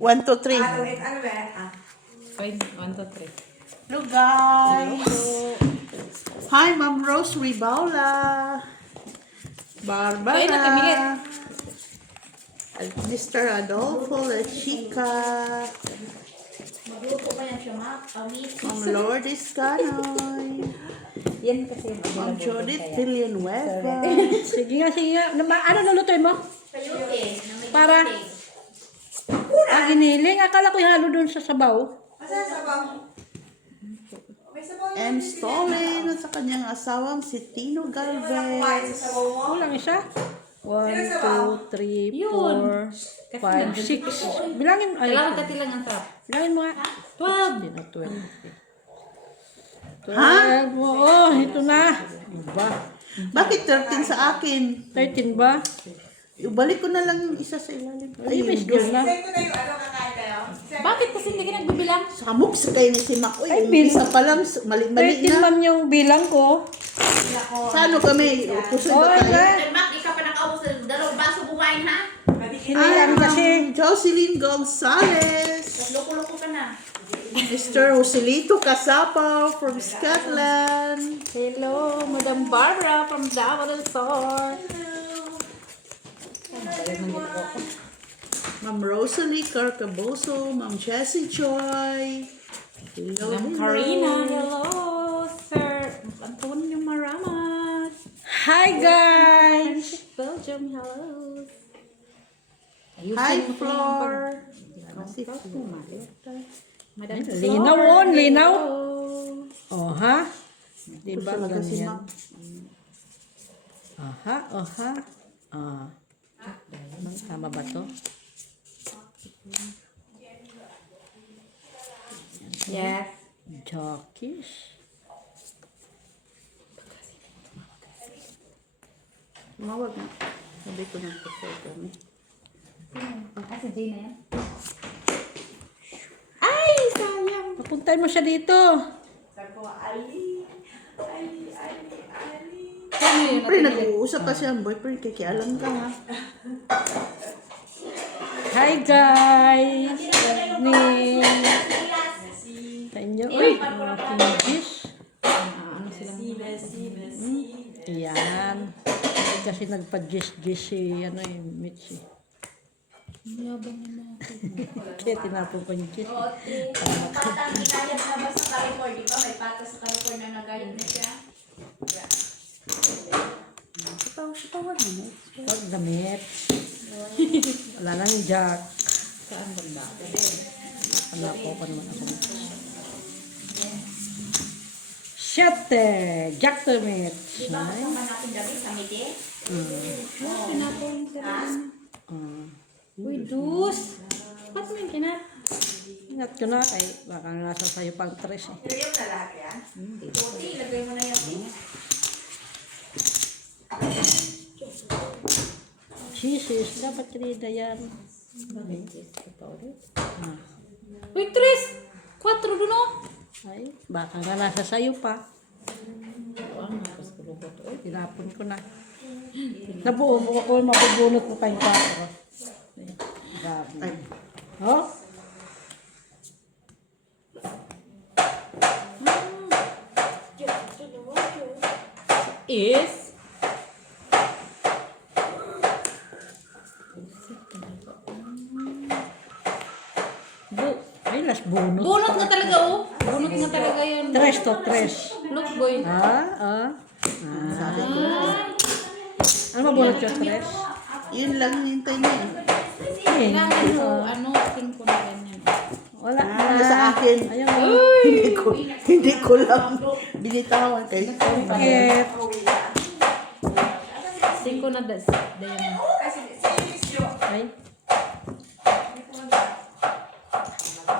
1, 2, 3. Ano ba? Fine, 1, 2, 3. Hello guys. Hi, Ma'am Rose Ribaula. Kain natin, Milet. Barbara. Mr. Adolfo La Chica. Magluto pa yan siya, Ma'am. Ma'am Lourdes Canoy. Yan kasi yung Ma'am Judith Villanueva. Sige nga, sige nga. Ano lulutuin mo? Sayuti. Para? Giniling. Akala ko ihalo doon sa sabaw. Asan sabaw? May sabaw M. Stolin at sa kanyang asawang si Tino sa Galvez. sabaw mo? Kulang isa. 1, 2, 3, 4, 5, 6. Bilangin. Ay, Kailangan kati lang ang sarap. bilangin mo nga. 12. Hindi na 12. Ha? 12. Oo, ito na. Ba? Bakit 13 sa akin? 13 ba? Ibalik ko na lang yung isa sa ilalim. Ay, miss Ayun, yun na. Send ko na yung ano kakain kayo. Bakit kasi hindi ka nagbibilang? samok sa kayo ni si Mac. Uy, Ay, umpisa pa lang, mali-mali 13 na. man yung bilang ko. Sa ano kami? Pusoy Oh, ba tayo? nga. Mac, ikaw pa nakaubos sa dalawang baso buhayin, ha? Hinilang kasi. Jocelyn Gonzalez. Loko-loko ka na. Mr. Joselito Casapaw from Scotland. Hello, Madam Barbara from Davao del Sur. Ma'am Rosalie Carcaboso. Ma'am Jessie Choi. Hello, Madam Karina, hello, Sir Antonio Maramas. Hi guys! Belgium, hello. Hi, Flor. Madam Linaw on, linaw. Oh, ha? Di ba Talaga si ganyan? Mac. Aha, aha. Ah. Tama ba to? Yes. Jockeys. Tumawag na. Sabi ko na prefer kami. Si Jane na yan. Ay, sayang. Papuntahin mo siya dito. Sabi ko, Ali. Siyempre, nag-uusap kasi ang boyfriend. Kikialam ka ha. Hi guys! Evening! Sa inyo, uy, mga kinigis. Ano sila? Ayan. Kasi nagpa-gis-gis si, Mitch eh. Yabang naman ako. Kaya tinapon ko yung gis. Patang inayat na ba sa California? Di ba? May patas sa California na gayat na siya. Sitawan mo. Pag damit. Wala nang jack. Saan banda? Wala ko pa naman ako. Siyete! Jack to Mitch. Di ba? Kasama natin gabi sa midi? Pinapon ka rin. Uy, dus. Ba't mo yung kinat? Ingat ko na kay baka nasa sayo pang tres eh. Pero yung lalaki, ha? Puti, ilagay mo na yan. Jesus, dapat kinida yan. Uy, Tris! 4 dun, oh. Ay, baka nga nasa sayo pa. Tinapon ko na. Nabuo ko, mabubunot ko pa yung pato. Grabe. Ay. Oh? Is? Ay, last bunot. Bunot nga talaga, oh. Bunot nga talaga yun. Tres to tres. Look, boy. Ano ba bunot yung tres? Yun lang hintay niya eh. Kailangan mo, king ko na ganyan. Wala Sa akin. Ayun. Hindi ko lang binitawan kay Bakit? King ko na das. Dayan. Ay,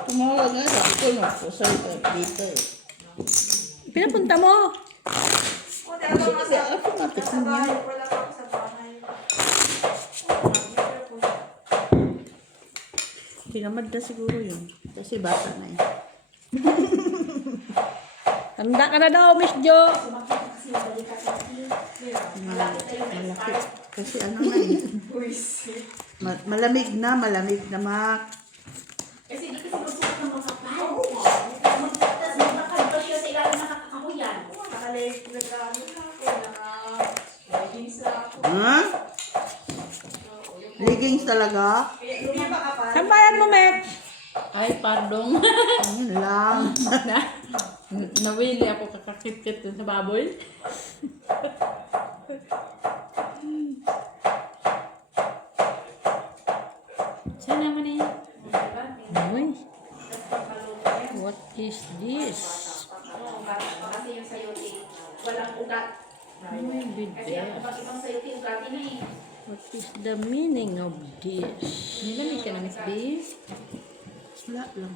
tumawag nga. Sabi ko no. Pusay ka dito eh. pinapunta mo. Kasi automatic na yan. Tinamad na siguro yun. Kasi bata na eh. Tanda ka na daw, Miss Jo. Malaki. Kasi ano na eh. Malamig na, Mac. talaga? Sampayan mo, Mek. Ay, pardon. Yun lang. Nawili ako kakakit-kit dun sa baboy. Saan naman eh? Uy, what is this? Kasi yung sayote, walang ugat. Ay, Kasi bidya. ang ibang sayote, ugatin na eh. What is the meaning of this? Nilamig ka na, Miss B? Wala lang.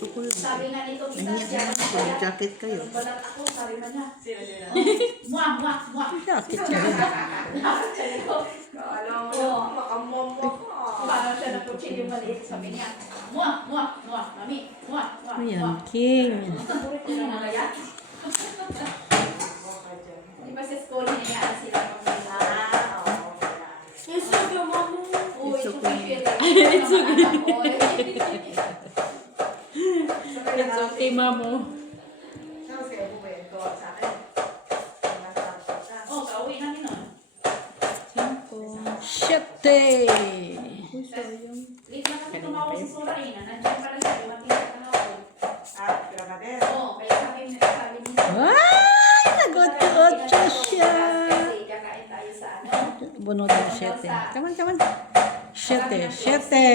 Tukol ba? Sabi nga nito, kita Ganyan siya. na. Pag jacket kayo. Yung balat ako, sabi man niya. Mwah, mwah, mwah. Jacket siya rin. Parang siya na kutsilyo maliit. Sabi niya, mwah, mwah, mwah, mami, mwah, mwah, Ayan, mwah. king. Paborit ko na mga yan. Di ba sa school, hinayaan sila pag may It's okay, mama. Oh, it's okay. It's okay. It's okay, mamo. Oh, kauwi namin nun. Shete! Late na kasi tumawag si Sura eh. Nandiyan pala siya. Dumating sa tanawag. Oo, kaya sabi niya. Ay! Nag-8 siya! Kasi kakain tayo sa ano. Bunot yung shete. Come on, come on. Shete, shete!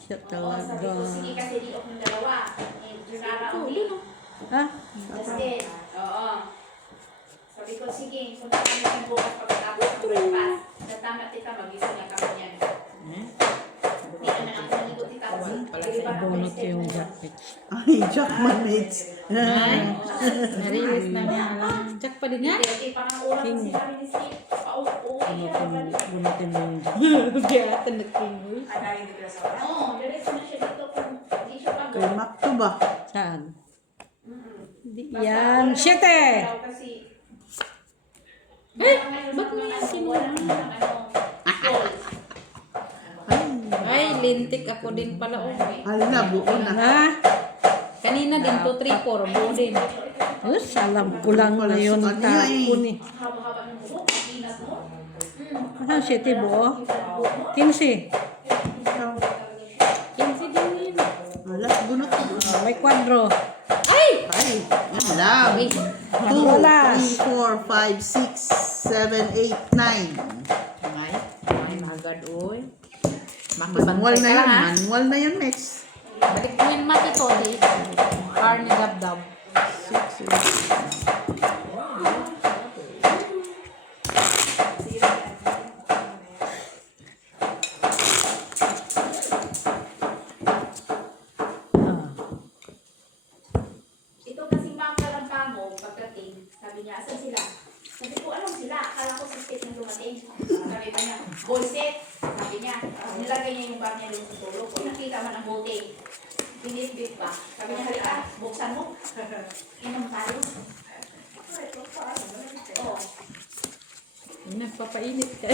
Shete Oo, sabi ko, talaga. sige kasi di ng dalawa. Eh, Sara only. Ha? Justin. Oo. Sabi ko, sige, punta kami ng bukas pagkatapos ng breakfast. Natama tita, magising na kami yan. Hindi naman ako naligo tita. Bunot yung jacket. Ay, Jackman mates. Narilis na niya. Jack pa din niya? Hindi, pangaurang ko si kami ni Steve. Pauwi ka na balik. Bunutin mo yung jacket. Biyatan na kingoy. Oo, diretso na siya dito kung hindi siya pag- Kay Makto ba? Saan? Di Basta yan. wala Shete! daw kasi Ba't mo yan sinulang? Ay, lintik ako din pala. Oh. Hala, buo na. Ha? Kanina din, 2, 3, 4. Buo din. Us, alam ko lang na yun tapon eh. Haba-haba ng buhok, inat mo. Saan shete buo? 15. Ikaw. 15 din yun. Hala, bunot ko. May kwadro. Ay, yan lang. 2, Wala. 3, 4, 5, 6, 7, 8, 9. Ay, ay, agad, oy. Manual Makibantay na ka yun. lang, ha? Manual na yun, Mex. Balik mo yung mati to, di. Car ni Dabdab. 6, 8. Ito kasing mga kalampamo, pagdating, sabi niya, asan sila? Sabi ko, alam sila, akala ko si Steve na dumating. Sabi pa niya, boy set, sabi niya, nilagay niya yung bag niya doon sa tulog. Kung nakita man ang bote, binitbit pa. Sabi niya, halika, buksan mo. Inom tayo. Oo. Nagpapainit ka.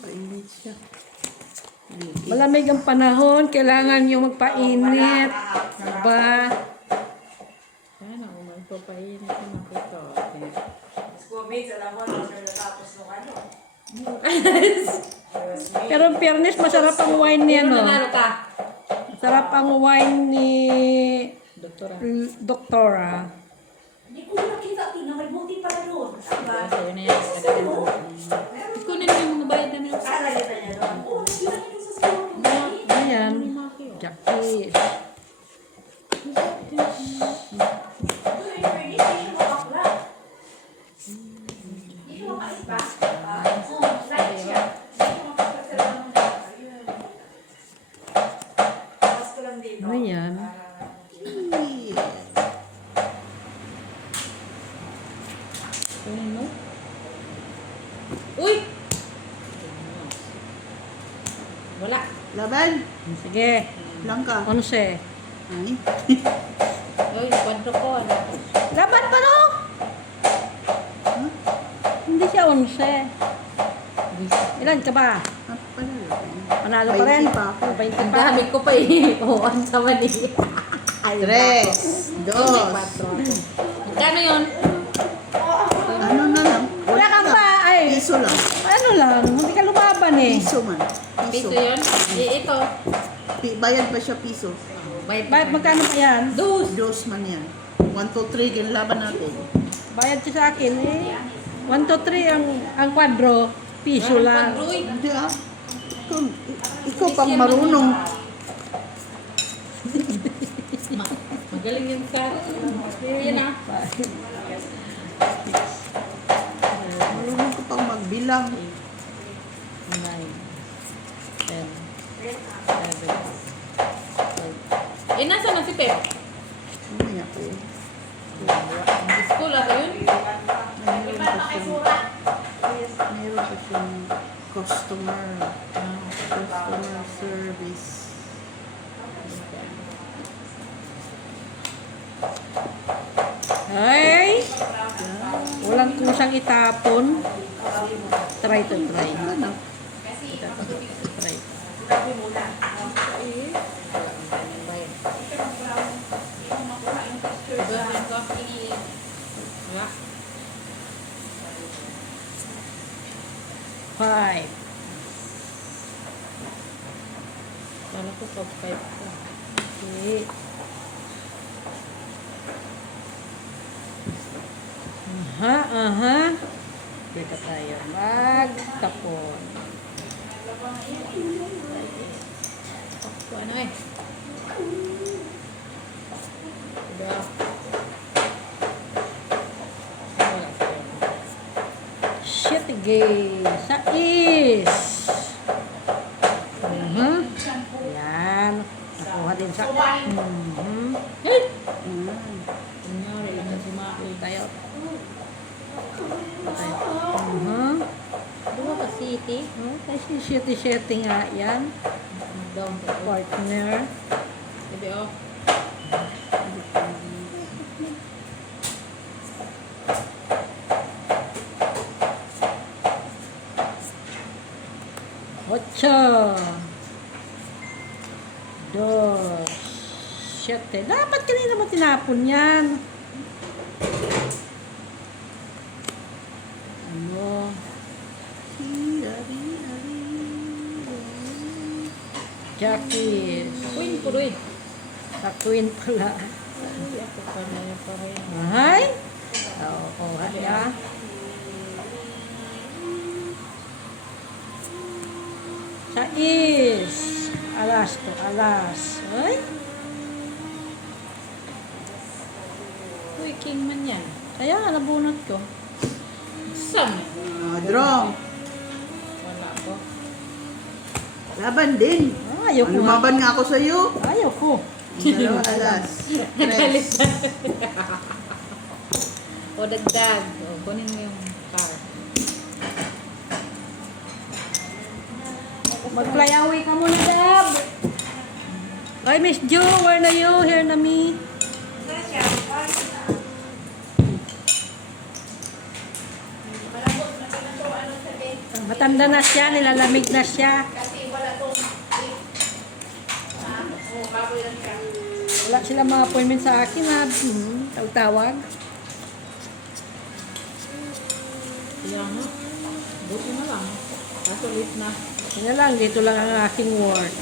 Painit siya. Malamig ang panahon, kailangan nyo magpainit. Diba? Yan ako, magpapainit ka makito. Pero in fairness, masarap ang wine niya, no? Nanalo ka. Masarap ang wine ni Doktora. Doktora. Hindi ko nakita, Tina, may bote pala doon. Sa'yo na yan. Kunin mo yung mga bayad namin. Oo, nakita niyo doon sa school. Ayan. Jacket. Ayan. Kunin mo. Uy! Wala. Laban. Sige. Lang ka. 11. Ay. Uy, kwadro ko. Laban pa, no? Hindi siya 11. Ilan ka ba? At pala lang. Panalo pa rin. 20 pa ako. 20 Ang pa. dami ko pa eh. Oo, ang sama ni. Ay, 3, 2. Kano yun? Ano na lang? Wala ka pa. Ay, Piso lang. ano lang. Hindi ka lumaban eh. Piso man. Piso Piso. yun? Eh, ito. Bayad pa siya piso. Bayad magkano pa yan? Dos man yan. 1, 2, 3, ginlaban natin. Bayad siya sa akin eh. 1, 2, 3 ang kwadro. Piso lang. Padroy. Hindi ah. Ikaw pang marunong. Magaling yung ka. Yan ah. Marunong ka pang magbilang. 9, 10, 11, Eh, nasa man si Pep? Mamaya ko. School ata yun? Mayroon pa siyang customer service. Ay! Walang kusang itapon. Try to try. Ano? Try. Wala. 5. Kala ko pag 5 ko. Okay. Aha. Dito tayo magtapon. Ako ano eh. Diba? Wala pa yun. Shit, gay. Sa is. Yan. Nakuha din sa... Hey! Mm. Kunyari, yun ang sumakay. Tayo. Tayo. Diba ka city? Kasi shitty nga yan. Down to earth. Partner. Diba oh? Ocho. Dos. Siyete. Dapat kanina mo tinapon yan. Ano? Jackie. Queen ko rin. Sa queen pala. Ako pa na yung pahay. Ay? Oo, kuha niya. Sa is. Alas to alas. Ay? Uy, king man yan. Kaya nga nabunot ko. Saan? Drong. Wala ko. Laban din. Ayaw ko nga. Lumaban nga ako sa'yo. Ayaw ko. Dalawa alas. Tres. O dagdag. O, kunin mo yung car. Mag-fly away ka muna, Dab. Ay, Miss Jo, where na you? Here na me. Malambot na sila to, ano sabi? Matanda na siya, nilalamig na siya. Kasi wala tong baboy lang siya. Wala sila mga appointment sa akin, ha? Tawag. Kaya nga. Buti na lang. Kaso late na. Yan lang, dito lang ang aking work.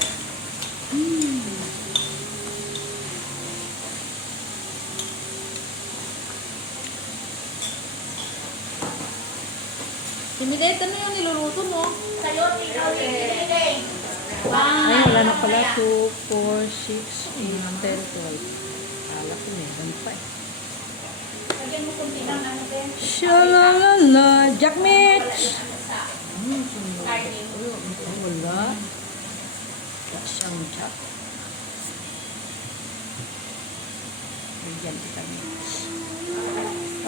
Simidate, ano yung niluluto mo? Sa'yo, ikaw yung piniling. Ay, wala na pala. 2, 4, 6, 8, 10, 12. Kala ko meron pa eh. Lagyan mo kunti ng ano din. Shalalala. Jack Mitch! Carne. Wala. Wala siyang Jack. Bigyan kita Mitch.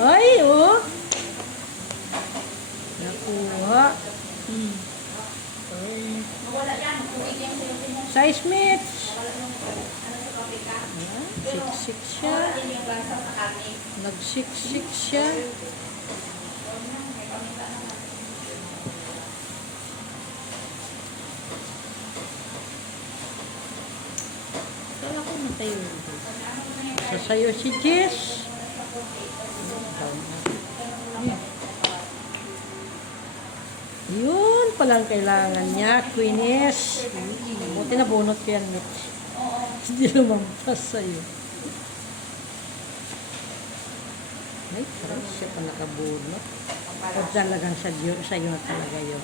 Ay, oh! Nakuha. Mawala yan. Uwi yan sa'yo din mo. Size Mitch. Wala yung ano sa paprika. Siksik siya. Wala din yung lasa sa karne. Nagsiksik siya. May paminta naman. Kala ko natayo. Sasayo si Jess. Yun. palang kailangan niya, Queenies. Buti na bunot ko yan, Mitch. Hindi lumampas sa'yo. Ay, parang siya pa nakabunot. O talagang sa'yo na talaga yun.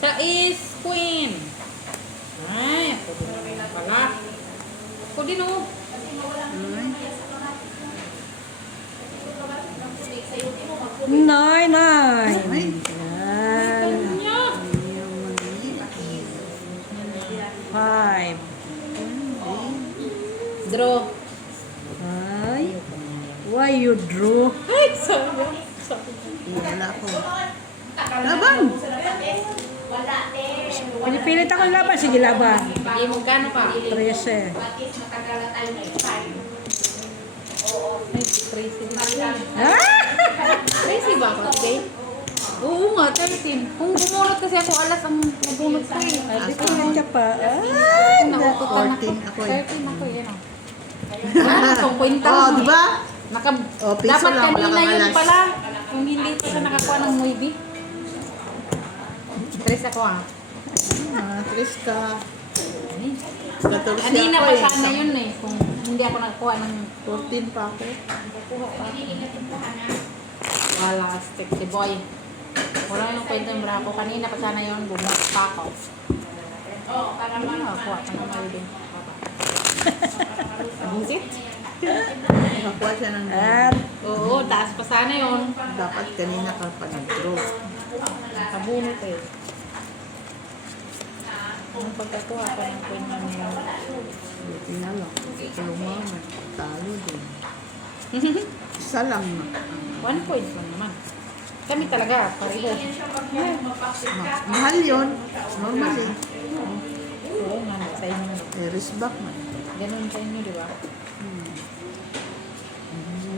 Sais Queen. Ay, ako din pala. Ako din oh. Nine. Ay. Yan. Niya. Five. Draw. Ay. Why you drew? Ay, sorry. Wala ko. Laban! Wala eh. Pinipilit ako laban. Sige, laban. Hindi mo gano pa. 13. Batis matagalan tayo next time. Oo. Ay, crazy. Ah! Crazy ba ako today? Oo nga, 13. Kung bumunot kasi ako, alas ang nabunot ko eh. Ay, di ka pa. Ay, Nakukutan ako. 14 ako eh. 13 ako eh. Ano? Kung kwenta Oh, mo di eh. ba? Oh, piso Dapat lang, wala kanina kang yun alas. pala. Kung hindi pa siya nakakuha ng movie. Tres ako ah. Tris ka. Ay. 14 Kanina ako pa eh. sana yun eh. Kung hindi ako nakakuha ng 14 pa ako. nakakuha pa. Wala, stick si boy. Wala yung kwento yung bra ko. Kanina pa sana yun. Bumot pa ako. Oo, para Ano man nakakuha pa ng movie. Busit? Nakakuha siya ng At, Oo, taas pa sana yun. dapat kanina ka pa nag-draw. Kabunot eh. Ang pagkakuha pa ng kwento niya. Buti na lang. Ito lumama. Talo din. Isa lang na. 1 point lang naman. Kami talaga, pareho. Mahal yun. Normally. Oo nga, sa inyo. Risk back man. Ganun sa inyo, di ba?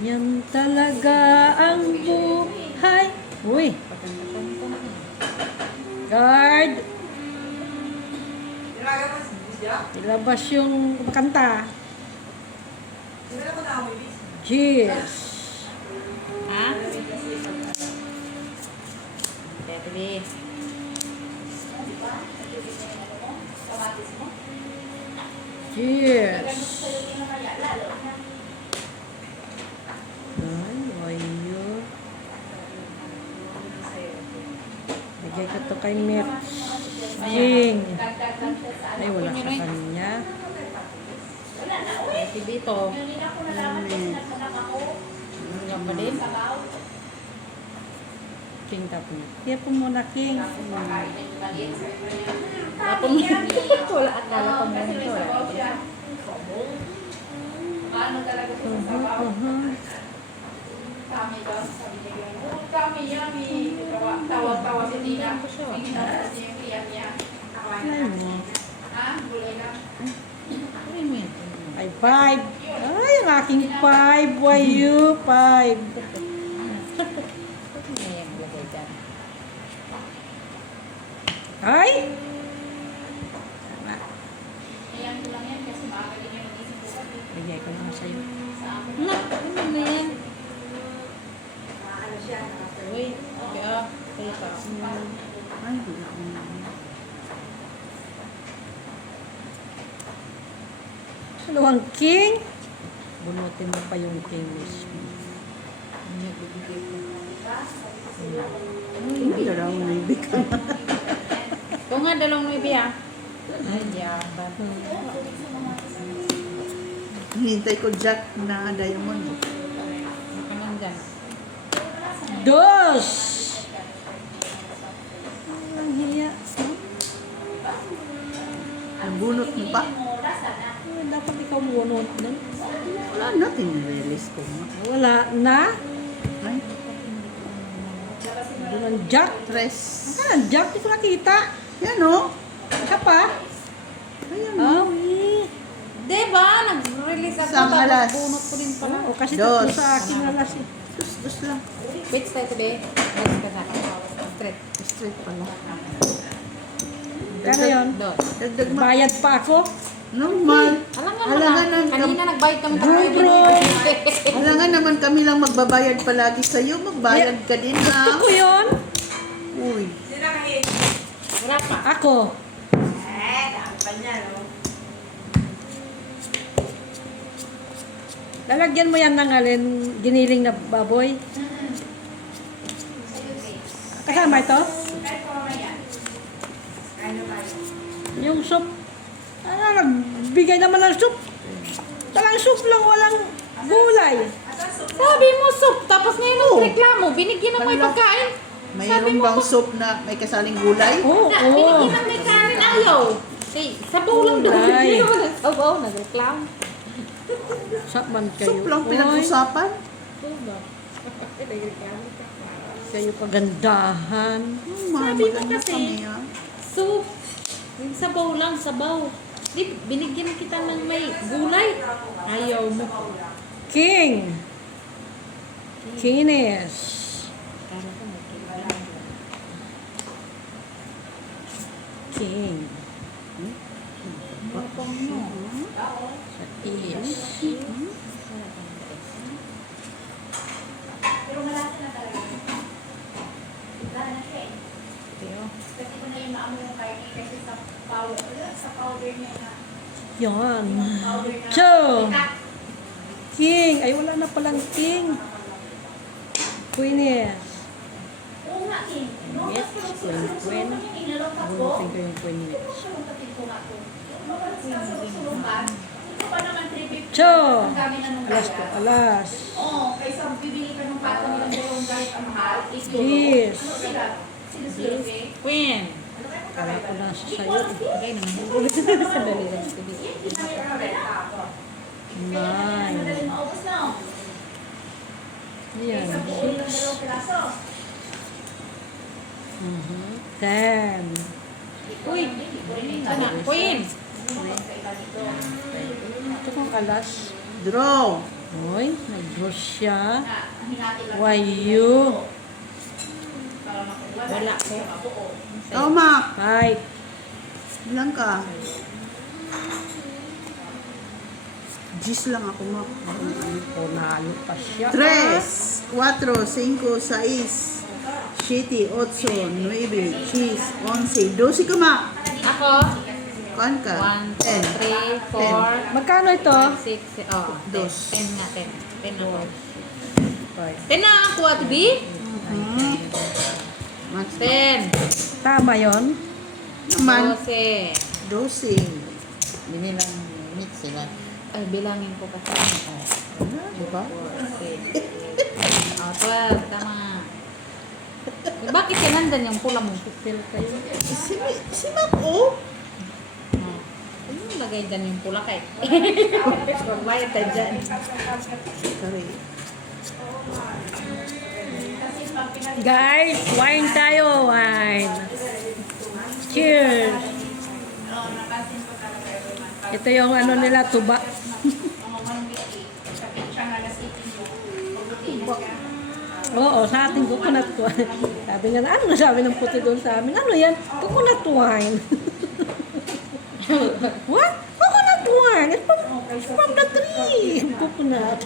yan talaga ang buhay. Uy, Pagkakanta na. guard. Ilabas yung kanta. Cheers. Ha? Tete. Cheers. Ay, wayo. Bigay ko to kay Mitch. Jing. Ay, wala sa kanya. Si Dito. Wala pa din. King tapon. Kaya po muna, King. Tapon mo. Wala akala ko mo nito. Ano talaga po sa sabaw? Kami daw, sabi niya yun. Oh, kami, yummy. Tawa-tawa si Tina. Tingnan niya yung iyak niya. Ay mo. Ha? Gulay lang. Ano mo yan? Ay, 5. Ay, ang aking 5. Wayo, 5. Ayan, lagay dyan. Ay! Ayan ko lang yan kasi makakali niya mag-isip ko kasi Bigay ko naman sa'yo. sa akin. Na, ano na yan? Uy, kaya, kaya pa. Ay, wala akong Ano ang King? Bunutin mo pa yung King mismo. Ano yung bibigay ko? Hindi raw naibig ka. Ito nga, dalawang nuibi ah. Ay, yaban. Hinintay ko Jack na diamond. Ano ka nandyan? Dos! Ang hiya. Ang bunot mo pa. Ay, dapat ikaw bunot nun. Wala na, tinirelease ko nga. Wala na. Ay, Doon ang Jack. tres. Ah, Jack, di ko nakita. Yan o. Isa pa. Ayan Oh. o. Diba? Nag-release ako. Isang alas. Bunot ko din pala. Oo, kasi Dos. tatlo sa akin alas eh. Dus lang. Wait, tayo today. Next ka sa akin. Straight. Straight pala. Kano yun? Dos. Dagdag mo. Bayad pa ako. Normal. Alam nga Alangan na, Kanina nagbayad kami Bro. alangan naman kami lang magbabayad palagi sa'yo. Magbayad ka din ha. Ako yun. Uy. Wala pa. Ako. Lalagyan mo yan ng alin, giniling na baboy. Kasama ito? Kahit mamaya. Ano ba yun? Yung soup. Nagbigay naman ng soup. Talang soup lang, walang gulay. Sabi mo soup, tapos ngayon nagreklamo, binigyan ng may pagkain. Mayroon bang soup na may kasaling gulay? Oo, Binigyan ng may kanin, ayaw. Okay, sabaw lang daw. Gulay. Hindi naman nagsabaw, nagreklamo. Sakman kayo. Soup lang Oy, pinag-usapan? kayo pagandahan. Sabi mo kasi, Kami, ha? soup. Yung sabaw lang, sabaw. Di, binigyan kita ng may gulay. Ayaw mo. King. Kines. King. Sa is. Pero malasa na talaga. Wala na siya eh. Kasi kung na yung maamoy yung karne kasi sa powder niya na. Yan. Powder na. Cho. Bitak. King. Ay, wala na palang king. Queenies. Oo nga, King. No, Yes, mas Queen. inalong ka po. Bunutin ko yung queenies. Sulong ka, King, ko nga po. Sulong ka. Ito pa naman 350. Cho. Ang dami na nung Alas kaya. to alas. Oo, kaysa bibili ka ng pato nilang dalawang kahit ang mahal. Yes. Ano sila? Sila sila, Queen. Kala ko na sa sayo. Okay naman. Sandali lang. Nine. Madali maubos na. Yan. Kaysa buo ng dalawang piraso. 10. Uy, sana. Queen. Ito kong alas. Draw. Hoy, nag-draw siya. Hinati lang. Why you? Wala ko. Oh, Mac. 5. Ilan ka? Gis lang ako, Mac. Ponalo pa siya. 3, 4, 5, 6, 7, 8, 9, 10, 11, 12 ka, Mac. Ako? Kuan ka? 1, 2, 3, 4, Magkano ito? 6, oh, Dos. 10 nga, 10. 10 ako. 5. 10 na ako, Ate B? Max. 10. Tama yon. Naman. 12. 12. Binilang meet sila. Ay, bilangin ko kasi. Diba? 6. Oh, 12. Tama. Eh, bakit yan nandyan yung pula mong pipil kayo? Si Mac, oh. Oh. Ano yung lagay dyan yung pula kay? Magbayad tayo dyan. Sorry. Guys, wine tayo. Wine. Cheers. Ito yung ano nila, tuba. Oo, sa ating coconut wine. Sabi nga, ano na sabi ng puti doon sa amin? Ano yan? Coconut wine. What? Coconut wine. It's from the tree. Coconut.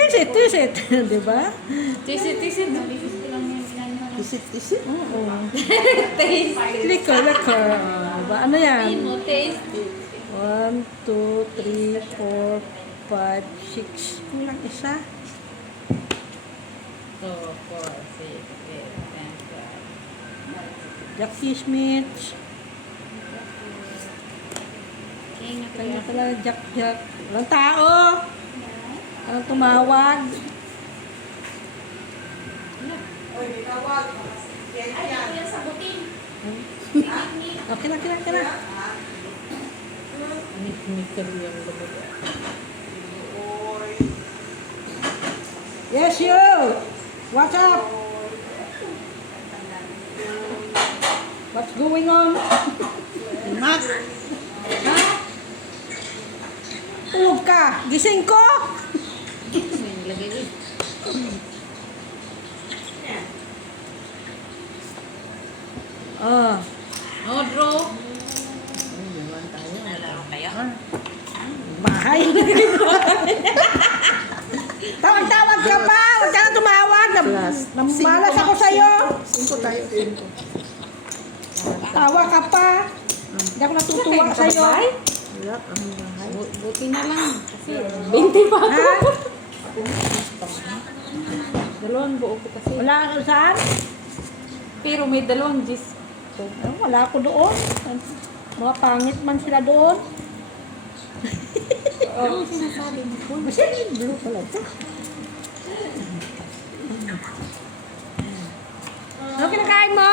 Taste it. Diba? Tisit. Tisit. Oo. Taste. Liquor. Diba? Ano yan? Mo, taste. 1, 2, 3, 4, 5, 6. Kulang isa. 2, 4, 6, 8, 9, 10. Jack Kismits. Kanya pala Jack. Walang tao. Walang tumawag. Ay, ako yung sagutin. Okay na. Yes, you. What's up? What's going on? Mac. Ha? Tulog ka. Gising ko. Oh, draw. ka na tumawag. Plus. Malas ako sa'yo. 5 tayo, 5. Tawa ka pa. Hindi ako natutuwa sa'yo. Wala kang bahay. Buti na lang. Kasi 20 pa ako. Ha? Dalawang buo ko kasi. Wala ka saan? Pero may dalawang gis. Wala ako doon. Mga pangit man sila doon. Ano sinasabi mo po? Kasi blue pala ito. Ano kinakain mo?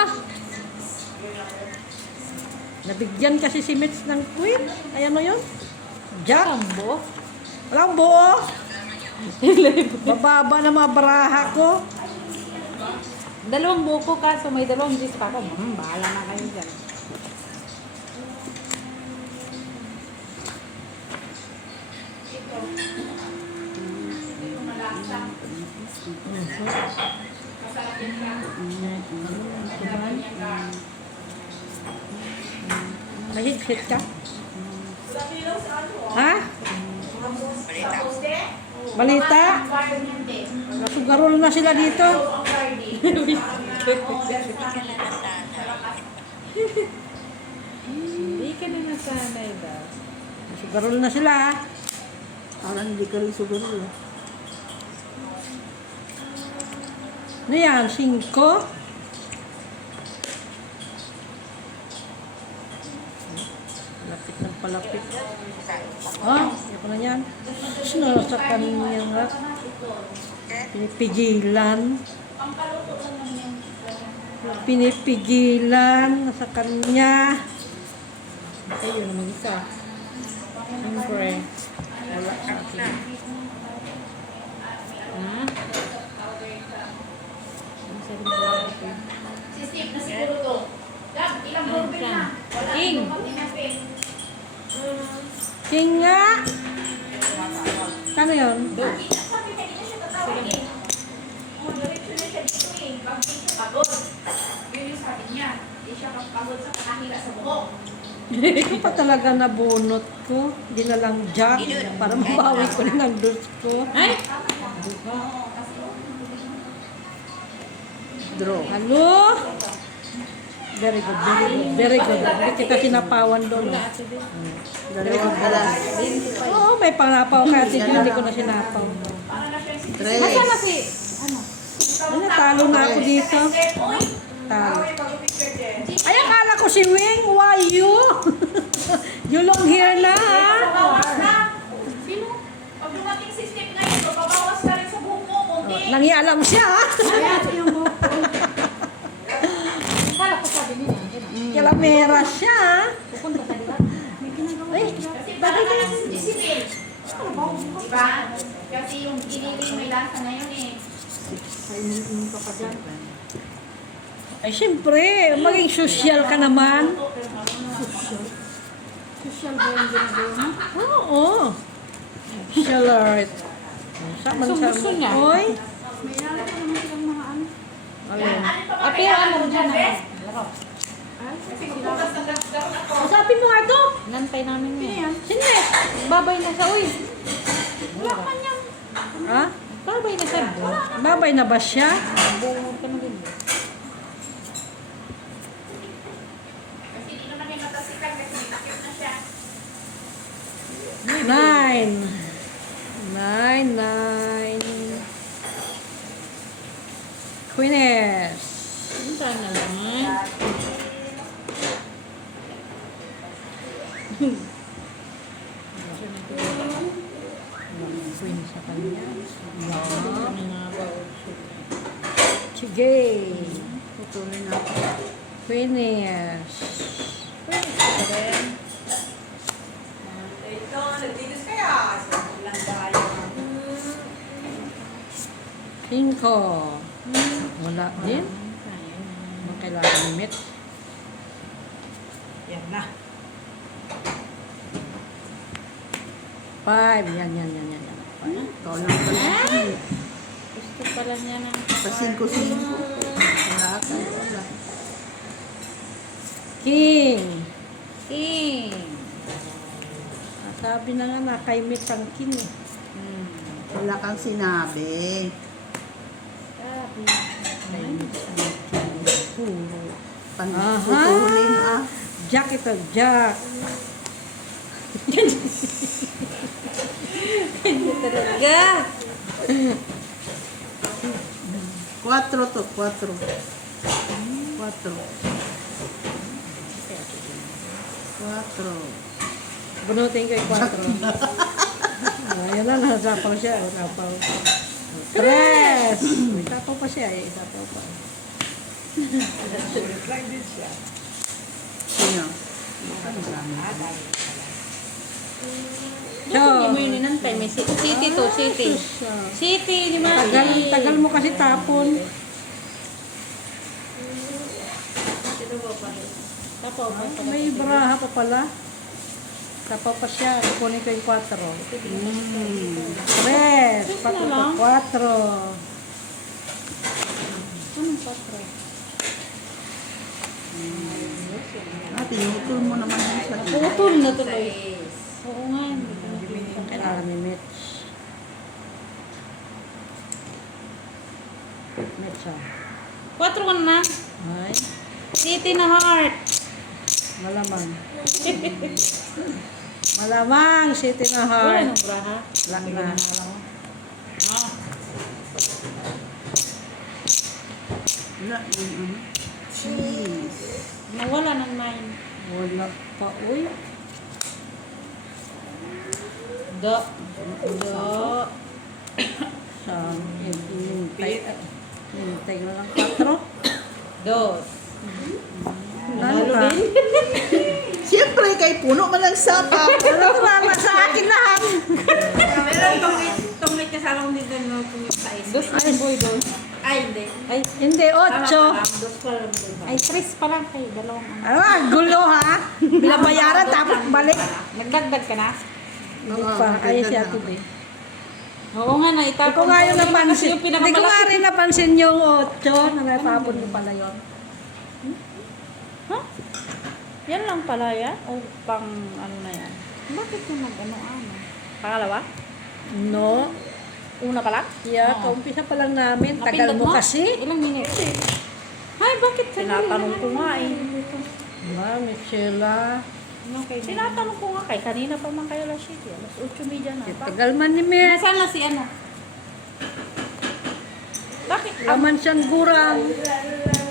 Nabigyan kasi si Mitch ng queen. Ayan mo yun? Jack. Ang buo? Walang buo. Bababa na mga baraha ko. Dalawang buo ko kaso may dalawang gis pa ako. Bahala na kayo dyan. Ito malasa. Masarap yan ka. Masarap yan ka. Mahigpit ka? Ha? Tapos din, Balita? ang garden yan din. Nasugarol na sila dito. Ang garden. Hindi ka na nasanay daw. Nasugarol na sila. Parang hindi ka rin siguro. Ano yan? 5? Palapit ng palapit. Oh, yan ko na yan. Sino sa kanya nga? Pinipigilan. Pangkaluto lang naman yan. Pinipigilan sa kanya. Ayun, mag-isa. Siyempre. Wala ka na. Ha? Ang sarap na ito. Si Steve na siguro to. Gab, ilang doorbell na? Wala. King. Dumating na pin. King nga! Kano yun? Sabi na hindi siya tatawagin. Diretso na siya dito eh. Pag hindi siya pagod. Yun yung sabi niya. Hindi siya pagod sa kanahila sa buhok. Ito pa talaga nabunot ko. Hindi na lang jack para mabawi ko rin ang dust ko. Ay! Draw. Hello? Very good, very good, very good. Hindi kita sinapawan doon. Dalawang alas. Oo, may panapaw ka. Sige, hindi ko na sinapaw. Para na siya si Tres. Nasaan na si... Ano? Ano, talo na ako dito. Uy! Talo. Ay, akala ko si Wing. Why you? You long hair na, ha? Babawas na! Sino? Pag dumating si Steve na ito, babawas ka rin sa buhok mo. Kunti. Nangialam siya, ha? Kala ko sabi niya. Kilamera siya, ha? Pupunta sa diba? Ay, Kasi baka ka lang si Steve. Diba? Kasi yung giniling may lasa na yun eh. ay siyempre, maging social ka naman. Social ba yung ginagawa mo? Oo. Social art. Sama So, gusto niya? Oy. May nalala ko naman silang mga ano. Alin? Ah, pero ano dyan na? Kasi magbukas ng gagawin ako. Usapin mo nga to. Nantay namin yun. Sino eh? Babay na siya, uy. Wala ka niya. Ha? Babay na siya. Babay na ba siya? Bungod ka na din. Kasi di naman yung matasikan kasi may takip na siya. 9. Queeness. Hintay na lang. Queen sa kanya. Ano nga ba? Sige. Putulin na ako. Queeness. Cinco. Wala din. Ang kailangan limit. Yan na. 5. Yan. Ikaw lang pala. Gusto pala niya ng... Sa 5-5. Wala ka. Wala. King. King. Sabi na nga na kay Miss ang king. Wala kang sinabi. Putulin ah. Jack ito, Jack. Talaga. 4 to, 4. 4. Bunutin ko yung 4. Ayan na, nasapaw siya. Nasapaw. 3. Isapaw pa siya eh. Isapaw pa. Sino? Bakit hindi mo yun inantay? May city to, city. City, di ba? Tagal mo kasi tapon. Tapaw pa. May baraha pa pala. Tapaw pa siya. Kukunin ko yung 4. 3. 4. 4. Anong 4? Tinutol mo naman yung sa Putol na tuloy. Oo nga. Hindi ko nakita. Kailangan ni Mitch. Mitch ah. 4 ka na. Ay, City na heart. malamang. Malamang, city na Wala heart. nang braha. Lang na. Ah. wala yung ano. Cheese. Nawala ng 9. Wala pa, uy. Do. Sa, hintay mo lang 4. Dos. Ano ka? Siyempre, kay puno man lang sapa. Ano tumama sa akin lahat? Meron tunglit kasama ko dito no tunglit sa isa. Dos na boy, dos. Ay, hindi. Ay, Hindi, 8. Dos pa lang diba? ay, 3 pa lang kayo. Dalawang ano. Ah, gulo ha? Binabayaran tapos balik. Nagdagdag ka na? Hindi pa, ay si Ate B. Oo nga, Hindi naitapon. ko nga yung Kasi napansin. yung Hindi ko nga pinakamalaki. rin napansin yung 8 na napapon ko pala yun. Ha? Yan lang pala yan? O pang ano na yan? Bakit yung mag-ano-ano? Pangalawa? No. Una pa lang? Yeah, Oo. kaumpisa pa lang namin. Tagal Napindot mo kasi. Ilang minutes? Ay, bakit? Tinatanong ko nga eh. Diba, Michela? Okay, tinatanong ko nga kay kanina pa man kayo alas 7. Alas 8:30 na. Tagal man ni Mer. Nasaan na si ano? Bakit? Laman siyang gurang.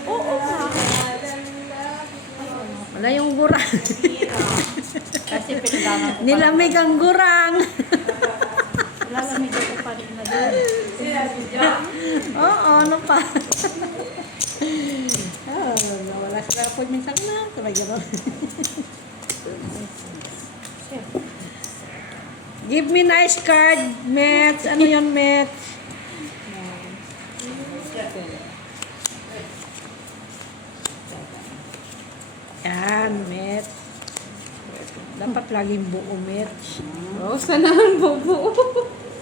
Oo nga. Wala yung gurang. Kasi pinagaman ko pa. Nilamig ang gurang. Lalamig ko pa rin na doon. Oo, ano pa? Nawala sila po minsan na. Sabay gano'n. Give me nice card, Mets. Ano yun, Mets? Yan, Mets. Dapat laging buo, Mets. Oh, sana ang bubuo.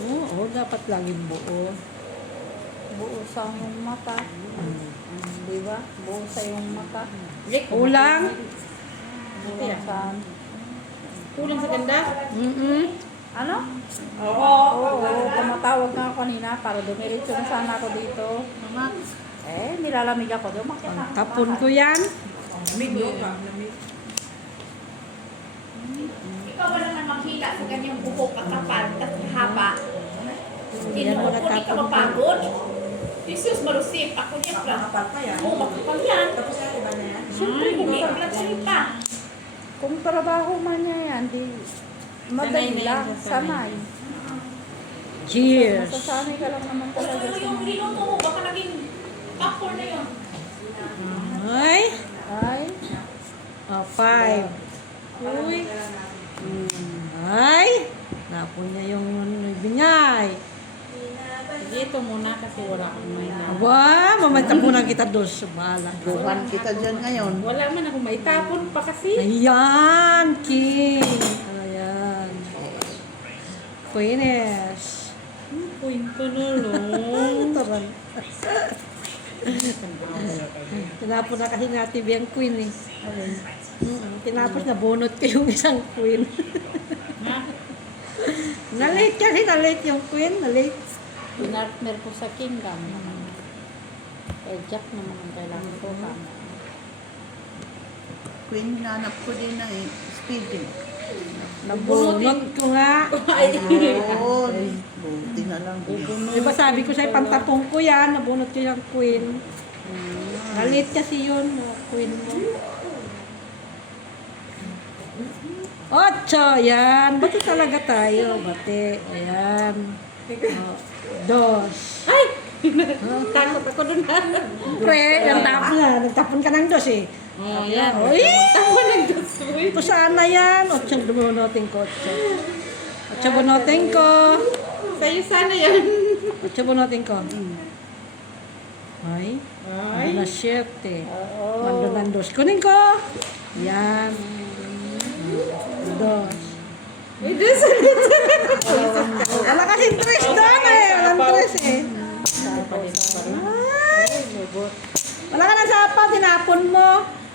Oo, dapat laging buo. Buo sa iyong mata. Di ba? Buo sa iyong mata. Ulang? Buo sa... Kulang sa ganda? Ano? Oo, tumatawag nga ako kanina para dumiretso na sana ako dito. Eh, nilalamig ako. Di umakyat na. Tapon ko yan. Ikaw ba naman maghila sa ganyang buhok at kapal at haba? Yan mo Tinuko, di ka natapon ko. mapagod. Jesus, marusip. Ako niya pa. Makapal pa yan. Oo, makapal yan. Tapos yan, iba na yan. Siyempre, Hindi ka lang salita. kung trabaho man niya yan, di madali lang. Sanay. Cheers. Masasanay ka lang naman talaga Pero sa yung mga... linuto mo, baka naging factor na yun. Ay. Ay, Oh, 5. uy. Ay. Napon niya yung binyay. Dito muna kasi wala akong may na. Aba, mamanta muna kita dos. Bahala. Bukan kita dyan ngayon. Wala man ako may tapon pa kasi. Ayan, King. Ayan. Queeness. Kwento na lang. Taran. Tinapon na kasi natin yung queen eh. Tinapos na bunot ko yung isang queen. Ha? Na-late kasi, na-late yung queen. Na-late. Pinartner ko sa kingdom. Eh, Jack naman ang kailangan ko. Queen, hinanap ko din na eh. Speedy. Nabunot ko nga. Ayun. Buti na lang. Diba sabi ko sa'yo, pantapong ko yan. Nabunot ko yung queen. Galit kasi yun, queen mo. 8, yan. Bati talaga tayo. Bati. Ayan. 2. Ay! Takot ako dun na. Pre, yung tapon na. Nagtapon ka ng 2 eh. Oh, yan. Uy! Takot ng gusto. Ito sana yan. 8 bunutin ko. 8 bunutin ko. Sa'yo sana yan. 8 bunutin ko. Ay. Ay. Na 7. Mando ng 2. Kunin ko. Yan. 2. Wala kasi 3 doon eh. Walang 3 eh. Ay. Wala ka ng sapaw. Tinapon mo.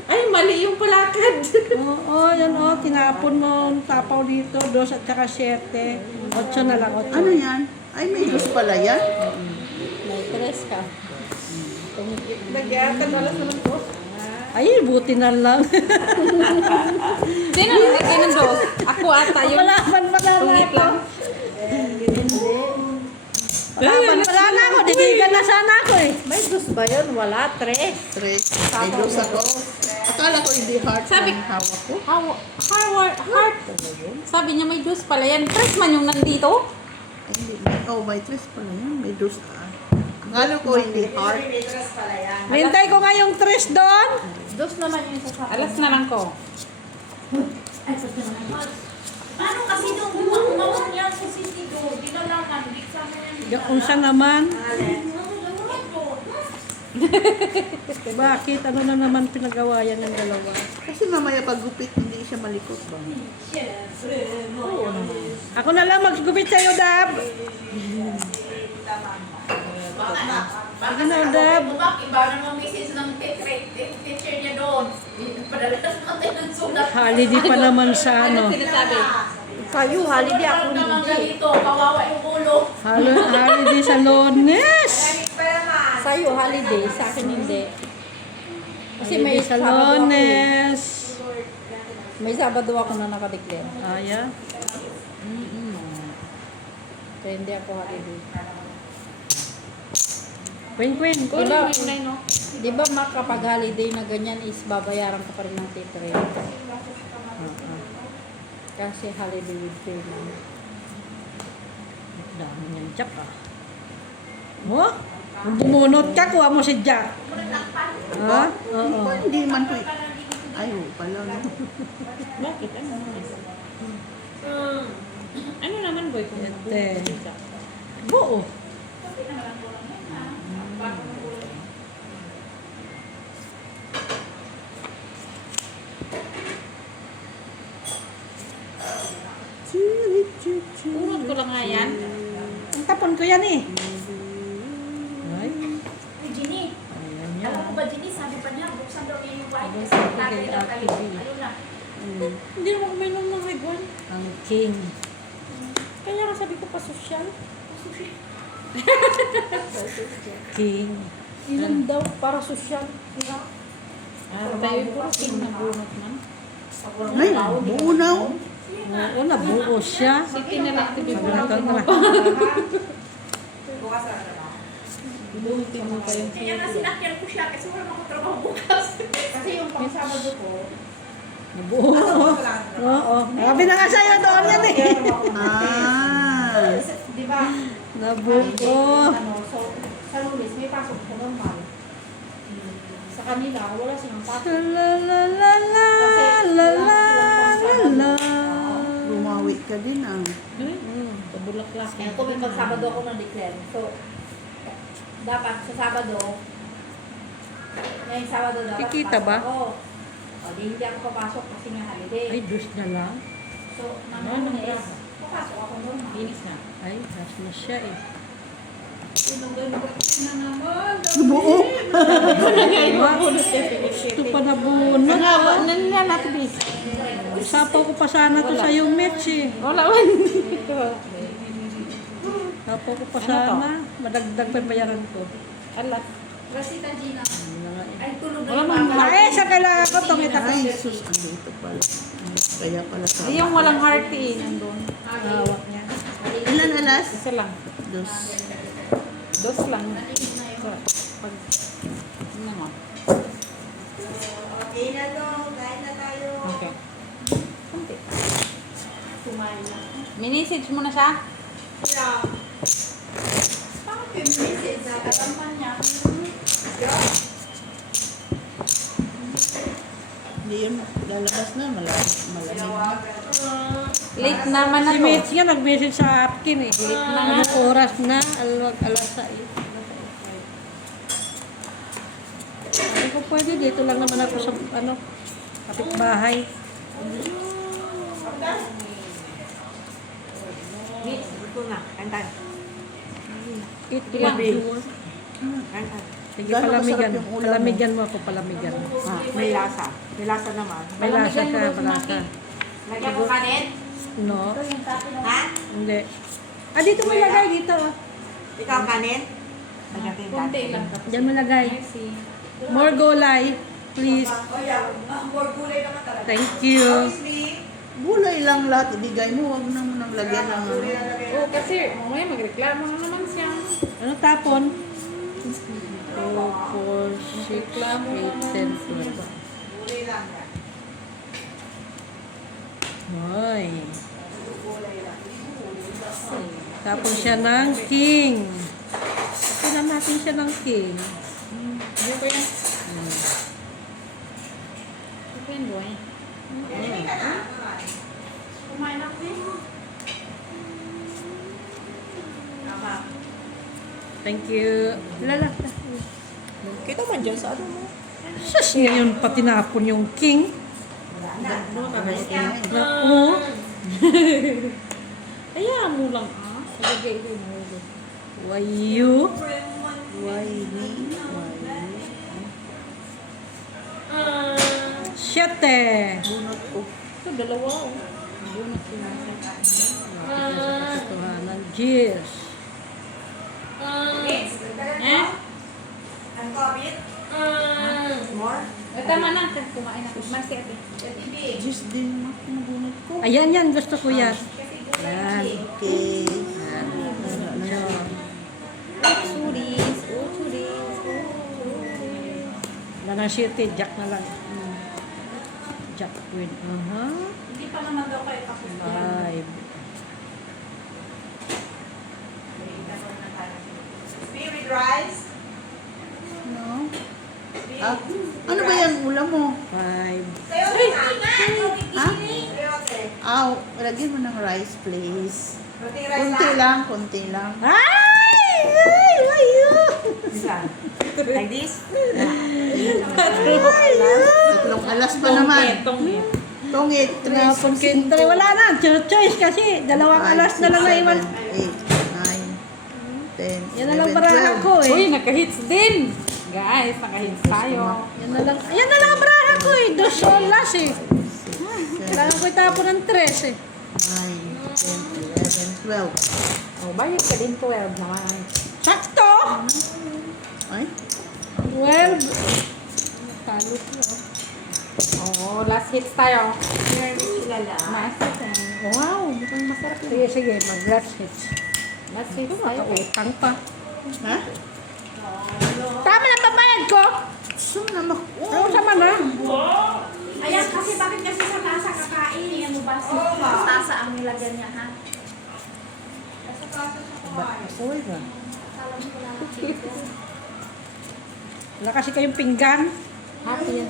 Ay, mali yung palakad. Oo, yan o. Tinapon mo ang tapaw dito. 2 at saka 7. 8 na lang. 8. Ano yan? Ay, may dos pala yan. May 3 ka. Nagyatan, walas naman po. Ay, buti na lang. Sino nagkakay ng dos? Ako ata yun. Malaman pala na Tungit ako. lang. Malaman pala na ako. Didigan na sana ako eh. May dos ba yun? Wala, 3. Tres. May dos ako. Akala ko hindi heart Sabi- ang hawak ko. Heart. Sabi niya may dos pala yan. 3 man yung nandito. Ay, hindi. Oh, may tres pala yan. May dos ka. Akala ko hindi heart. Nintay ko nga yung 3 doon. Dos naman yung sasabi. Alas na lang ko. Paano kasi nung umawag niya sa city doon, dinalaman, bigsa mo yan. Yung unsa naman. Bakit? Ano na naman pinagawa yan ng dalawa? Kasi mamaya pag gupit, hindi siya malikot ba? Ako na lang maggupit sa'yo, Dab. Baka Ano, sa Dab? bumak, iba naman message ng teacher niya doon. Padala natin ng sulat. Holiday pa naman sa ano. Sinasabi? Sa'yo, holiday ako Huwag naman hindi. ganito, kawawa yung ulo. Holiday sa Lones. Sa'yo, holiday. Sa akin hindi. Kasi may Holiday sa Sabado ako eh. Lones. May Sabado ako na nakadeclare. Aya. Kaya hindi ako holiday. Queen. Diba, di ba kapag holiday na ganyan is babayaran ka pa rin ng titre? Kasi holiday with payment. Dami niyang Jack ah. Mo? Kung bumunot ka, kuha mo si Jack. Ha? Oo. Oh, hindi man ko. Ay, oh, pala no. Bakit? Ano naman? Ano naman, boy? Kung Ete. Buo. Urot ko lang nga yan. Ang tapon ko yan eh. Ay. Uy, Ginny, Ayan yan. alam mo ba, Ginny, sabi pa niya, buksan daw niya yung white kasi tatay daw kayo. Ayun na. Hindi naman uminom ng red wine. Ang king. Kaya nga sabi ko pa social. King. Ilan daw para social? Kaya, Tayo puro king na bunot man. Ay, buo na oh. Oo, nabuo siya. City na lang ito bibunot Tara, mo tara. pa. Bunutin mo pa yung Kaya nga sinakyan ko siya kasi wala akong trabaho bukas. kasi yung pang Sabado ko, Nabuo. Oo. Sabi na nga sa'yo doon yan eh. Ah. di ba? Nabuo. Ano, so, sa Lunes, may pasok ko normal. Sa kanila, wala silang pasok. La la la la la la la. Bumawi ka din ah. Kabulaklak. Kaya kung may pag-Sabado ako na-declare. So, dapat sa Sabado, ngayong Sabado dapat Kikita pasok ba? ako. O, di hindi ako papasok kasi nga holiday. Ay, dus na lang. So, nang Lunes, papasok ako normal. Linis na. Ay, das na siya eh. Buo. Ito pa nabunot. Ano nga natin bis? Sapaw ko pa sana to sa yung match eh. Wala man. Sapaw ko pa sana. Madagdag pa yung bayaran ko. Alat. Rosita Gina. Ay, tulog na Wala yung man. mama. Ay, sa kailangan ko itong itapos. Ay, sus, andito pala. Kaya pala sa... Ay, yung walang hearty, nandun. Hawak niya. Ilan alas? Isa lang. Dos. Dos lang. So, pag... Ano mo? Okay na to. Kain na tayo. Okay. Kunti. Kumain na. Minisage mo na siya? Bakit yung message sa katampan niya? Hindi yun. Lalabas na. Malamig na. Late naman na Si to. Mitch nga nag-message sa akin eh. Late na nga. Anong oras na? Alas 6. Sabi ko pwede, dito lang naman ako sa kapitbahay. Ito na, kanta. It Ilang? Kanta. Sige, Gano'n palamigan. kasarap yung ulam mo? Palamigan mo ako, palamigan. May lasa. May lasa naman. May lasa Palamigan mo siya, daw si malasa. Lagyan ko kanin? No, Ito yung topping ng... Ha? hindi. Ah, dito mo lagay, dito. Ikaw kanin? Lagyan ko yung Kunti kanin. lang. Tapos. Diyan mo lagay. Merci. More gulay, please. Thank you. Gulay lang lahat. Ibigay mo. Huwag na mo nang lagyan ng ano. Oo, kasi mamaya magreklamo na naman siya. Ano tapon? 2, 4, 6, 8, 10, 12. Hoy. Tapon siya ng king. Tapon natin siya ng king. Hindi ko yan. Ito yung boy. Kumain ako din. Thank you. Lala. Kita man dyan sa ano mo. Sus, ngayon pa tinapon yung king. Oo. Hayaan mo lang ah. Ilagay ko yung ulo. Wayu. Why me? Siyete. Bunot ko. Ito, dalawa oh. Bunot ko na siya. Katotohanan. Cheers. Eh? Ang COVID? More? Tama na. Kumain ako. Mercy ate. Just din naman pinabunot ko. Ayan yan, gusto ko yan. Yan. Okay. Churis. Oh, churis. Wala na siyete, jack na lang. Jack queen. Hindi pa naman daw kayo tapos yan. 5. Spirit rice? No? Ah, ano ba yung ulam mo? 5. Sayote na. Ha? Sayote. Lagyan mo ng rice, please. Roti rice Kunti na? lang, kunti lang. Ay! Ay! Wayu! Saan? Like this? Tatlong alas pa naman. Tongit. Tongit, Tinapon kintre. Wala na. Choice kasi. Dalawang alas na lang na iwan. 8, 9, 10, Yan na lang barahan ko eh. Uy, naka-hits din. Guys, naka-hits tayo. Yan na lang ang barahan ko eh. 2 oras eh. Kailangan ko itapon ng 3 eh. 9, 10, 11, 12. Oh, bayad ka din 12 naman. Sakto! Ay, 12. Talo ko. Oh, last hits tayo. Kilala. Nice. Wow, mukhang masarap yun. Sige, sige. Mag-last hits. Last hits tayo. Utang pa. ha? Tama na pabayad ko. So naman. Ano sama na? Ayan, kasi bakit kasi sa tasa kakain? Yan mo ba? Sa tasa ang nilagyan niya, ha? Uy ba? Alam ko lang. Wala kasi kayong pinggan. Happy yan.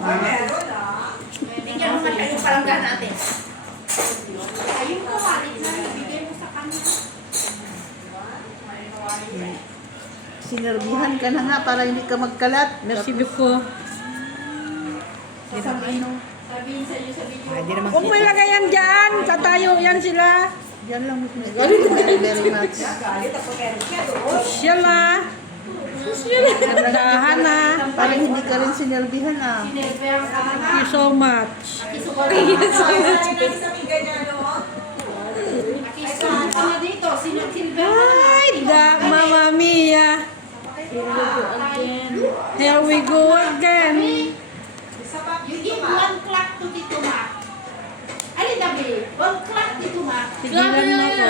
Bigyan mo nga kayo palanggan natin. Ayun ko, alit na ibigay mo sa kanya. Sinerbihan ka na nga para hindi ka magkalat. Merci beaucoup. Sa ano? Sabihin sa iyo sa video. Hindi naman Huwag mo ilagay yan dyan. Tatayo yan sila. Yan lang. Thank you very much. Siya na. Dahan na. Parang hindi ka rin sinerbihan ah. Sinelver ka na. Thank you so much. Nakisuhan ka na dito. Sinelver ka na. Ay, da, Mama Mia. Again. Here we go again. You give 1 clock to Tito Mac. Alin na, babe? 1 clock Tito Mac. Tigilan mo ko.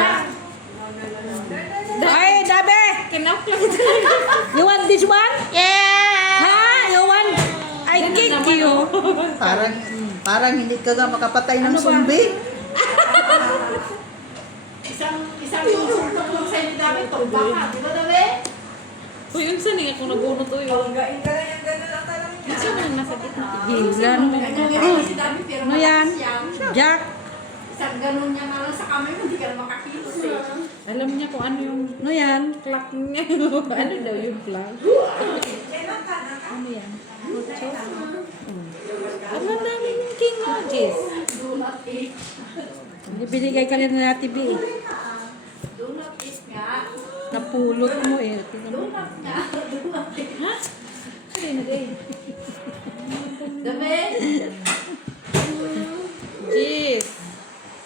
Ay, Dabe! You want this one? Yeah! Ha? You want? I kick you. Parang hindi ka nga makapatay ng zombie. Isang yung suntok lang sa'yo ni David, tumba ka. Di ba, David? Uy, yun saan nga kung nag-uno to yun? Saan ang nasa gitna? Tigilan mo ko. Si David, pero Ano yan? malakas yan. Jack. Isang ganun niya na lang sa kamay mo, hindi ka na makakilos eh. Alam niya kung ano yung Ano yan? clock niya. Ano daw yung clock? Ano yan? Ano namin yung King Lodges? Do not eat. Binigay ka rin na natin, B. Do not eat nga. Napulot mo eh. Tingnan Do mo. not nga. Do not eat. Ha? Ano na eh? David? Jeez.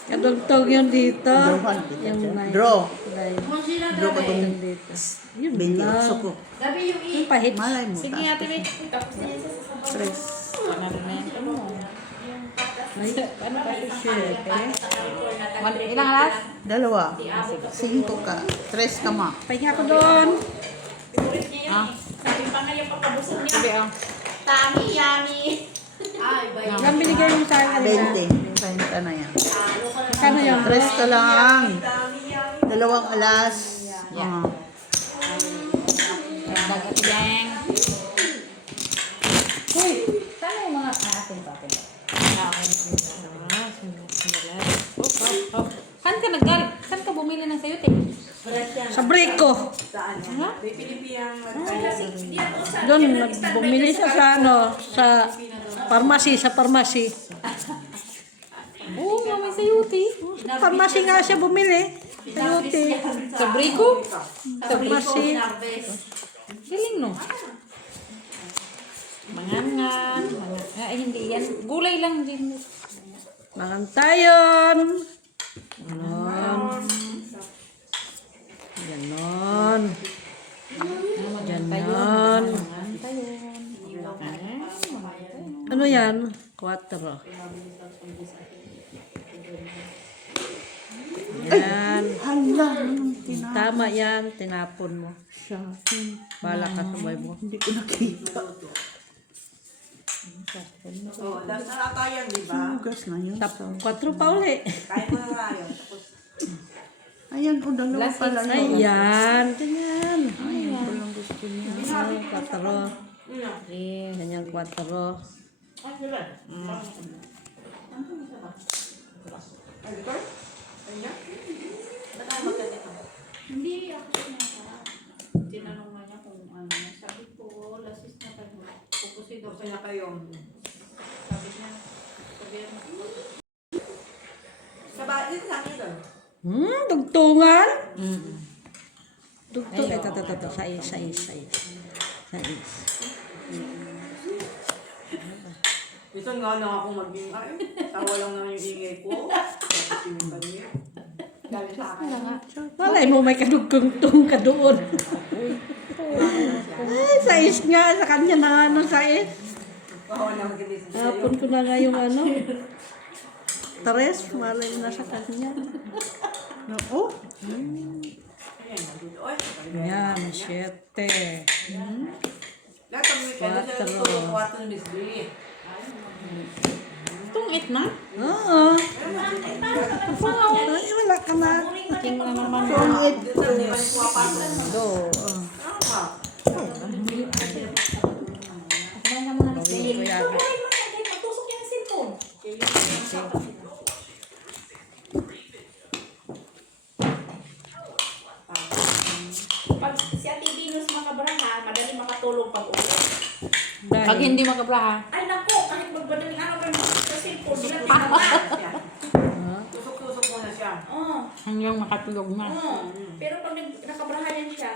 Kadugtog yun dito. Drawhan. Yung nine. Draw. Nine. Kung sila, Draw ka David. itong Dito. Yun 28 lang. ko. David, yung Yung eat. pahit. Malay mo. Sige ate, Vic. Tapos na yan sa sasabaw. Tres. Panalo na yan. Ano? Ay, ano kasi siya eh. Ilang alas? Dalawa. 5 ka. Tres ka ma. Pahinga ko doon. Favorite niya yun eh. Sabi pa nga yung pagkabusog niya. Sabi ah. Tami, yummy. Ay, ba yun? Ilang binigay mo sa akin kanina? 20. 20 na yan. Talo ka na. Kano yun? Tres ka lang. 2 alas. Ah. Dagat yang. Uy, saan yung mga atin pa akin? Saan ka naggal? Saan ka bumili ng sayote? Sa break ko. Doon, bumili siya sa ano, sa pharmacy. Oo, may sayote. Pharmacy nga siya bumili. Sayote. Sa Brico? Sa pharmacy. Galing no? Mangangan. Ay, hindi yan. Gulay lang din. Mangantayon. Ganon. Ganon. Ganon. Ano yan? 4. Yan. Hala. Anong tinapos? Tama yan. Tinapon mo. Bala ka sabay mo. Hindi ko nakita. Tapos nalatayan, di ba? Hugas na yun. Tap 4 pa uli. Kahit mo na tayo. Tapos, Ayan o, dalawa Last pala yun. Ayan. Ganyan. Ayan ko lang gusto niya. Ay, 4. Ganyan 4. Hindi ako sinasarap. Tinanong nga niya kung ano. Sabi ko, lasis na tayo. Pupusin daw gusto niya kayo. Sabi niya, sabi niya, Sa bahay, sa akin doon. Tugtungan. Tugtong. Ito. Sais. Gusto nga lang ako maging, ay, tawa lang naman yung ingay ko. Tapos yung kanya. Galing sa akin. Malay mo may kadugtong ka doon. Ay, sais nga. Sa kanya na ano, sais. Bawa lang ginising sa'yo. Hapon ko na nga yung ano. Tres, malay mo na sa kanya. Oh, Ayan, nandito. Oy, Yan, 7. lahat ng weekend, doon sa tulog, kwarto ni Miss B. Itong 8 na? Oo. Ay, wala ka na. King na naman. kung it. Dito, di ba yung pumapasok? Do. Tama. Gawin ko yan. matusok yung cellphone. Pag si Ate Venus makabraha, madali makatulog pag uwi. Pag hindi makabraha. Ay nako, kahit magbadaling araw kayo sa cellphone, di lang tinatag. Tusok-tusok muna siya. Oo. Hanggang makatulog na. Oo. Pero pag nakabraha yan siya,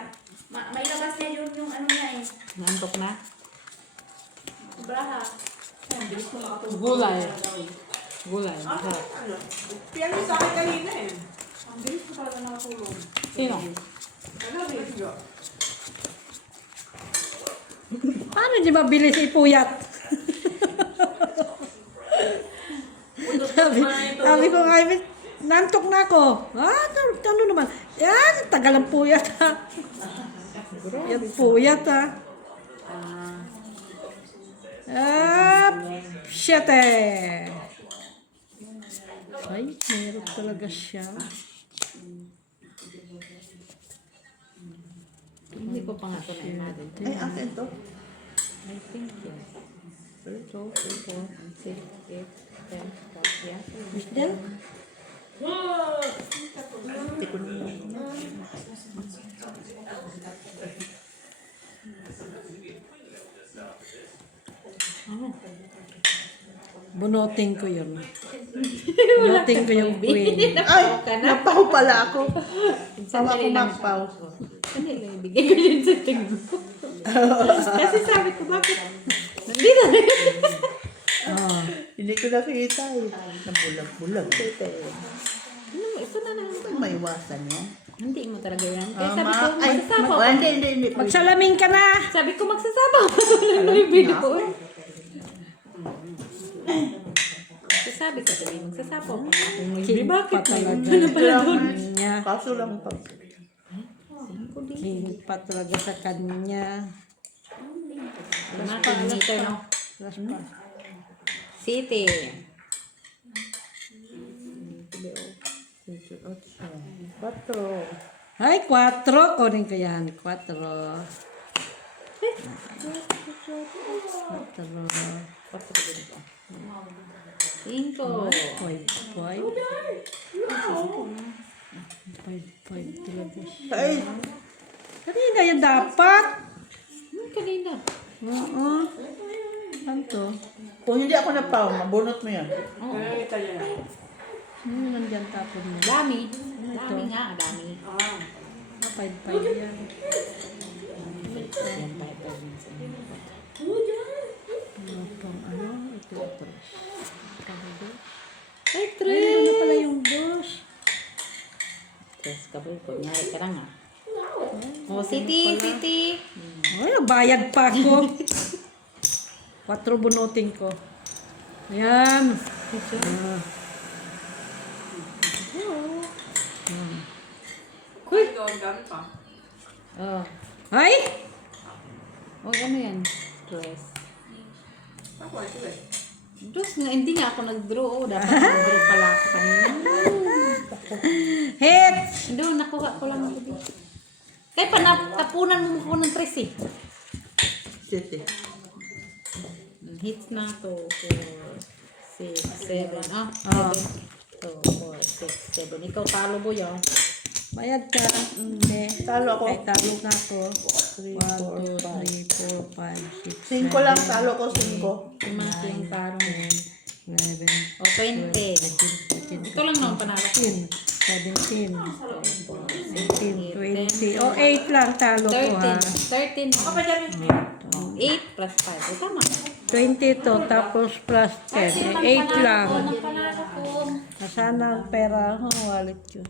mailabas niya yung ano niya eh. Naantok na. Braha. Ay, ang bilis ko makatulog. Gulay. Gulay. Ah, ano? Piyan mo sa akin kanina eh. Ang bilis ko talaga nakatulog. Sino? Ano, video? Paano di mabilis ipuyat? sabi ko nga, nantok na ako. Ano naman? Yan, tagal ang puyat ha. Yan puyat ha. Shit eh. Ay, meron talaga siya. Hindi ko pa nga ito na Ay, akin to. I think yes. 3, 2, 4, 6, 8, 10, 12, yeah. Mister? Hindi ko naman. Bunutin ko yun. Bunutin ko yung queen. Ay, napaw pala ako. Sama ko magpaw. Ano yung ibigay ko din sa tingin mo? Kasi sabi ko, bakit? Nandito na yun. Oh. Hindi ko nakita eh. Nabulag-bulag. Ano, ito na lang. Ay, maiwasan yan. Hindi mo talaga yan. Kaya sabi ko, Ay, magsasabaw. hindi. Magsalamin ka na! Sabi ko, magsasabaw. Wala na yung video ko. Kasi sabi ko, magsasabaw. King bakit? pa talaga. Ano pala doon? Kanya. Kaso lang pag... King pa talaga sa kanya. Natin dito, no? Last pa. City. 4. Ay, 4. Kunin ko yan. 4. 4. 5. 5 talaga siya. Ay, Kanina yan dapat. Kanina. Oo. Ano to? kung hindi ako napaw, mabunot mo yan. Nakita niya na. Ano nandyan tapon mo? Dami. Dami nga, dami. 5 yan. Yan, 5 minsan. Ano pang ano? Ito yung trash. Ay, Ay, ano na pala yung boss? Tres ka ba? Kunyari ka lang ah. Oh, City. Ay, bayad pa ako. 4 bunutin ko. Ayan. Uy, doon gamit pa. Oh. Ay! Oh, ano yan? Dress. Ako, ito eh. Dress nga, hindi nga ako nag-draw. Oh, dapat nag-draw pala ako kanina. Hit! Hindi, nakuha ko lang ako dito. Kaya pa, tapunan mo ko ng tres eh. City. Hits na to. 4, 6, 7. Ah, 7. 2, 4, 6, 7. Ikaw talo mo yun. Bayad ka. Hindi. Talo ako. Ay, talo na ako. 1, 2, 3, 4, 5, 6, 5 lang, talo ko 5. Tumas yung parang 11, o 20. Ito lang naman panalo ko. 17, 18, 20. O, 8 lang talo ko ha. 13. 13. Apa dyan? 8 plus 5. O tama. 20 to, tapos plus 10. 8 lang. Panalo ko. Nasaan ang pera? Wallet ko.